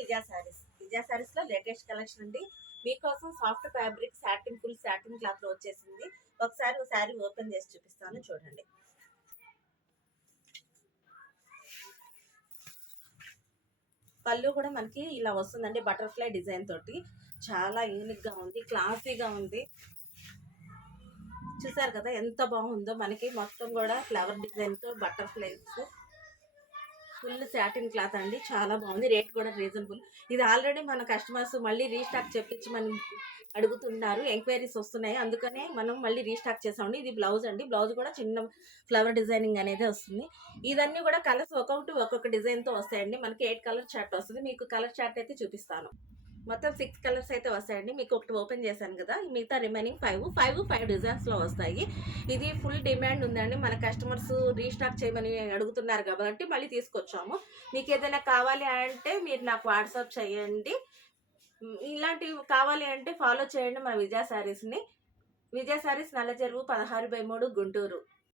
విజయ శారీస్ లో latest collection అండి. మీకోసం soft fabric satin full satin cloth లో వచ్చేసింది. ఒకసారి శారీ ఓపెన్ చేసి చూపిస్తాను, చూడండి. పళ్ళు కూడా మనకి ఇలా వస్తుందండి, బటర్ఫ్లై డిజైన్ తోటి. చాలా యూనిక్ గా ఉంది, క్లాసీగా ఉంది. చూసారు కదా ఎంత బాగుందో. మనకి మొత్తం కూడా ఫ్లవర్ డిజైన్ తో బటర్ఫ్లైస్, ఫుల్ సాటిన్ క్లాత్ అండి. చాలా బాగుంది, రేట్ కూడా రీజనబుల్. ఇది ఆల్రెడీ మన కస్టమర్స్ మళ్ళీ రీస్టాక్ చెప్పించి మనం అడుగుతున్నారు, ఎంక్వైరీస్ వస్తున్నాయి. అందుకనే మనం మళ్ళీ రీస్టాక్ చేసామండి. ఇది బ్లౌజ్ అండి, బ్లౌజ్ కూడా చిన్న ఫ్లవర్ డిజైనింగ్ అనేది వస్తుంది. ఇవన్నీ కూడా కలర్స్ ఒక్కొక్క డిజైన్ తో వస్తాయండి. మనకి 8 కలర్ చార్ట్ వస్తుంది. మీకు కలర్ చార్ట్ అయితే చూపిస్తాను. మొత్తం 6 కలర్స్ అయితే వస్తాయండి. మీకు ఒకటి ఓపెన్ చేశాను కదా, మిగతా రిమైనింగ్ 5 డిజైన్స్ లో వస్తాయి. ఇది ఫుల్ డిమాండ్ ఉందండి, మన కస్టమర్స్ రీస్టాక్ చేయమని అడుగుతున్నారు కాబట్టి మళ్ళీ తీసుకొచ్చాము. మీకు ఏదైనా కావాలి అంటే మీరు నాకు వాట్సాప్ చేయండి. ఇలాంటివి కావాలి అంటే ఫాలో చేయండి మన విజయ శారీస్ని. విజయ శారీస్, నల్ల చెరువు, 16/3, గుంటూరు.